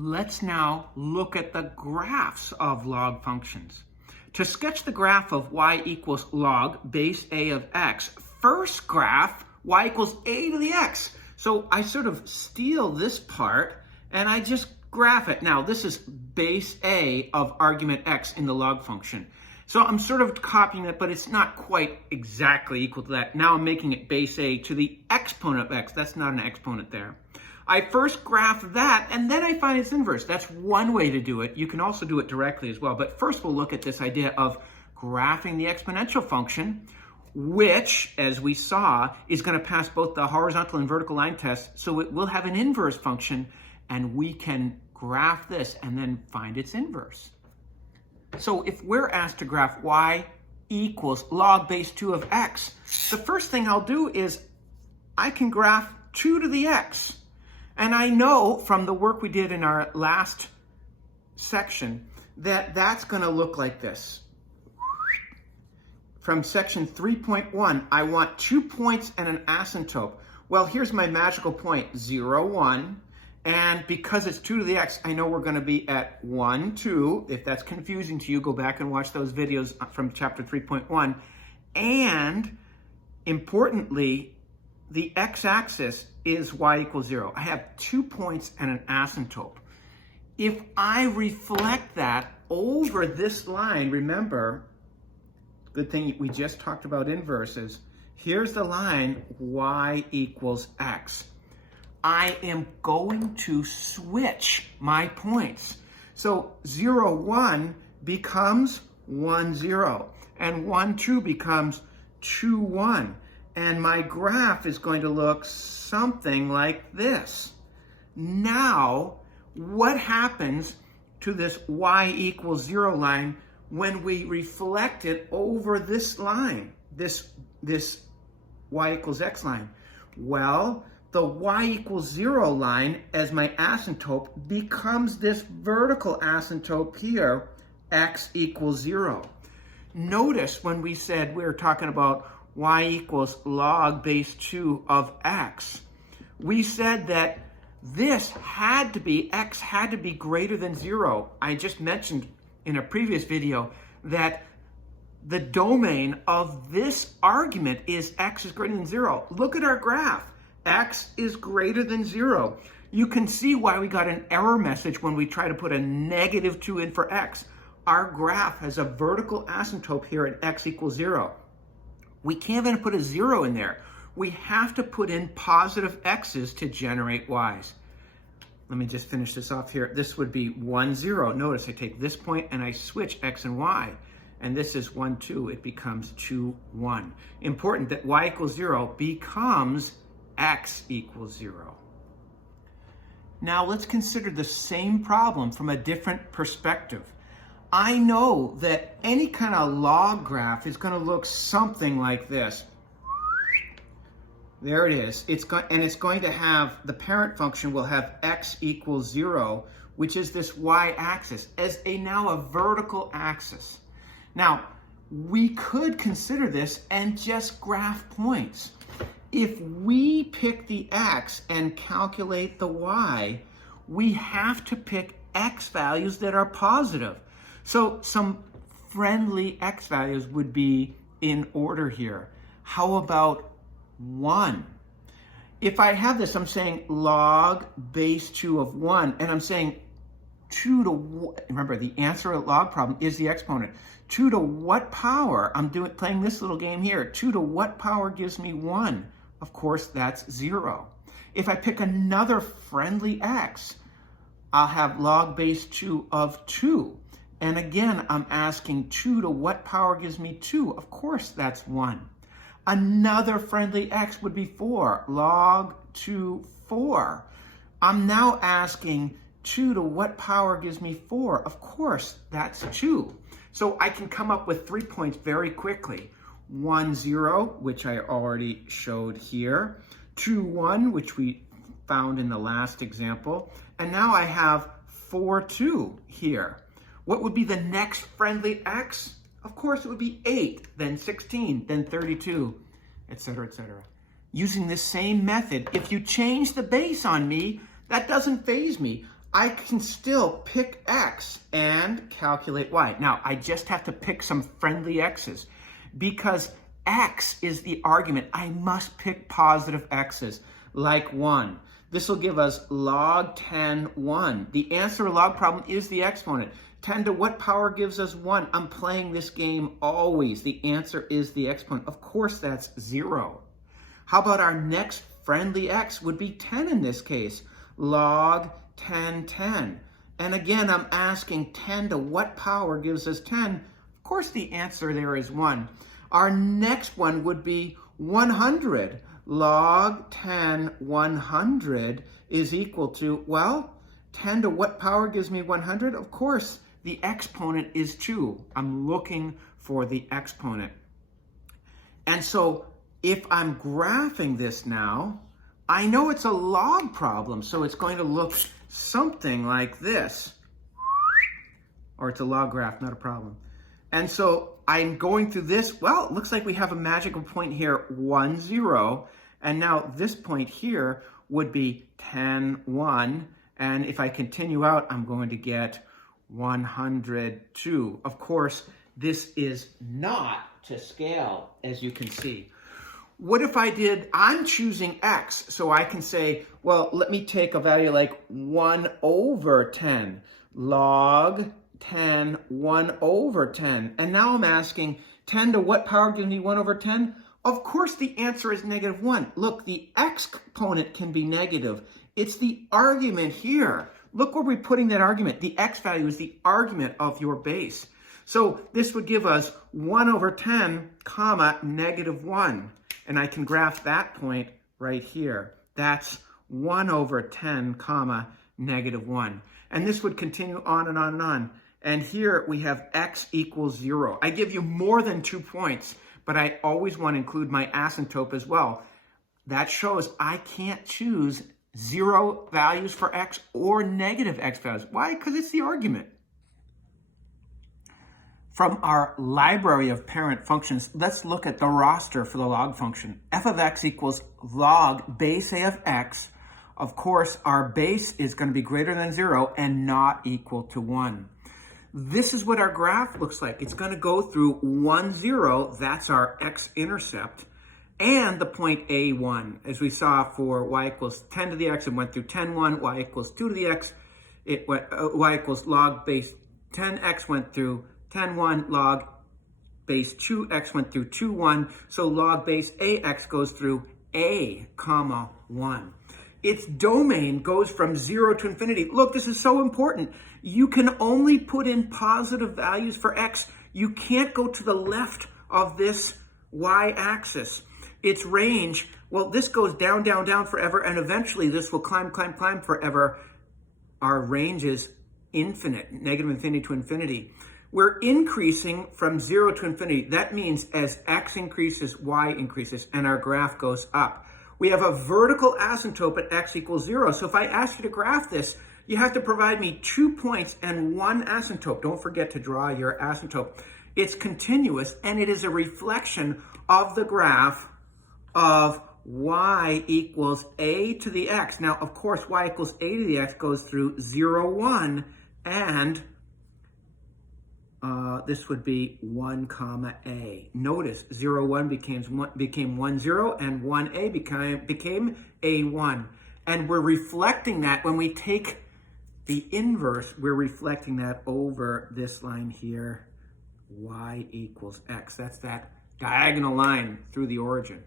Let's now look at the graphs of log functions. To sketch the graph of y equals log base a of x, first graph y equals a to the x. So I sort of steal this part and I just graph it. Now this is base a of argument x in the log function. So I'm sort of copying it, but it's not quite exactly equal to that. Now I'm making it base a to the exponent of x. That's not an exponent there. I first graph that, and then I find its inverse. That's one way to do it. You can also do it directly as well. But first we'll look at this idea of graphing the exponential function, which, as we saw, is going to pass both the horizontal and vertical line test. So it will have an inverse function, and we can graph this and then find its inverse. So if we're asked to graph y equals log base 2 of x, the first thing I'll do is I can graph 2 to the x. And I know from the work we did in our last section that that's going to look like this. From section 3.1, I want 2 points and an asymptote. Well, here's my magical point, 0, 1. And because it's 2 to the x, I know we're going to be at 1, 2. If that's confusing to you, go back and watch those videos from chapter 3.1. And importantly, the x-axis is y equals 0. I have 2 points and an asymptote. If I reflect that over this line, remember, good thing we just talked about inverses. Here's the line y equals x. I am going to switch my points. So 0, 1 becomes 1, 0. And 1, 2 becomes 2, 1. And my graph is going to look something like this. Now, what happens to this y equals 0 line when we reflect it over this line, this y equals x line? Well, the y equals 0 line as my asymptote becomes this vertical asymptote here, x equals 0. Notice when we said we were talking about y equals log base 2 of x, we said that this had to be, x had to be greater than 0. I just mentioned in a previous video that the domain of this argument is x is greater than 0. Look at our graph. X is greater than 0. You can see why we got an error message when we try to put a negative 2 in for x. Our graph has a vertical asymptote here at x equals 0. We can't even put a 0 in there. We have to put in positive x's to generate y's. Let me just finish this off here. This would be 1, 0. Notice I take this point and I switch x and y. And this is 1, 2. It becomes 2, 1. Important that y equals 0 becomes x equals 0. Now let's consider the same problem from a different perspective. I know that any kind of log graph is going to look something like this. There it is. It's going to have, the parent function will have x equals 0, which is this y-axis, as now a vertical axis. Now, we could consider this and just graph points. If we pick the x and calculate the y, we have to pick x values that are positive. So some friendly x values would be in order here. How about 1? If I have this, I'm saying log base 2 of 1, and I'm saying 2 to, remember the answer to the log problem is the exponent. 2 to what power? I'm playing this little game here. 2 to what power gives me 1? Of course, that's 0. If I pick another friendly x, I'll have log base 2 of 2. And again, I'm asking 2 to what power gives me 2? Of course, that's 1. Another friendly x would be 4. Log 2, 4. I'm now asking 2 to what power gives me 4? Of course, that's 2. So I can come up with 3 points very quickly. 1, 0, which I already showed here. 2, 1, which we found in the last example. And now I have 4, 2 here. What would be the next friendly x? Of course, it would be 8, then 16, then 32, etc., etc. Using this same method, if you change the base on me, that doesn't faze me. I can still pick x and calculate y. Now, I just have to pick some friendly x's because x is the argument. I must pick positive x's, like 1. This will give us log 10, 1. The answer to log problem is the exponent. 10 to what power gives us 1? I'm playing this game always. The answer is the exponent. Of course, that's 0. How about our next friendly x would be 10 in this case? Log 10, 10. And again, I'm asking 10 to what power gives us 10? Of course, the answer there is 1. Our next one would be 100. Log 10, 100 is equal to, well, 10 to what power gives me 100? Of course, the exponent is 2. I'm looking for the exponent. And so if I'm graphing this now, I know it's a log problem, so it's going to look something like this. Or it's a log graph, not a problem. And so I'm going through this. Well, it looks like we have a magical point here, 1, 0. And now this point here would be 10, 1. And if I continue out, I'm going to get 102. Of course, this is not to scale, as you can see. What if I did, I'm choosing x, so I can say, well, let me take a value like 1 over 10. Log 10, 1 over 10. And now I'm asking, 10 to what power gives me 1 over 10? Of course, the answer is negative 1. Look, the exponent can be negative. It's the argument here. Look where we're putting that argument. The x value is the argument of your base. So this would give us 1 over 10, comma, negative 1. And I can graph that point right here. That's 1 over 10, comma, negative 1. And this would continue on and on and on. And here we have x equals 0. I give you more than 2 points, but I always want to include my asymptote as well. That shows I can't choose 0 values for x or negative x values. Why? Because it's the argument. From our library of parent functions, let's look at the roster for the log function. F of x equals log base a of x. Of course, our base is going to be greater than 0 and not equal to 1. This is what our graph looks like. It's going to go through 1, 0. That's our x-intercept. And the point A1. As we saw for y equals 10 to the x, it went through 10, 1. Y equals 2 to the x, it went, y equals log base 10x went through 10, 1. Log base 2x went through 2, 1. So log base ax goes through a, comma, 1. Its domain goes from 0 to infinity. Look, this is so important. You can only put in positive values for x. You can't go to the left of this y-axis. Its range, well, this goes down, down, down forever, and eventually this will climb, climb, climb forever. Our range is infinite, negative infinity to infinity. We're increasing from 0 to infinity. That means as x increases, y increases, and our graph goes up. We have a vertical asymptote at x equals 0. So if I ask you to graph this, you have to provide me 2 points and 1 asymptote. Don't forget to draw your asymptote. It's continuous, and it is a reflection of the graph of y equals a to the x. Now, of course, y equals a to the x goes through 0, 1, and this would be 1, comma, a. Notice 0, 1 became 1, 0, and 1a became a 1. And we're reflecting that when we take the inverse, we're reflecting that over this line here, y equals x. That's that diagonal line through the origin.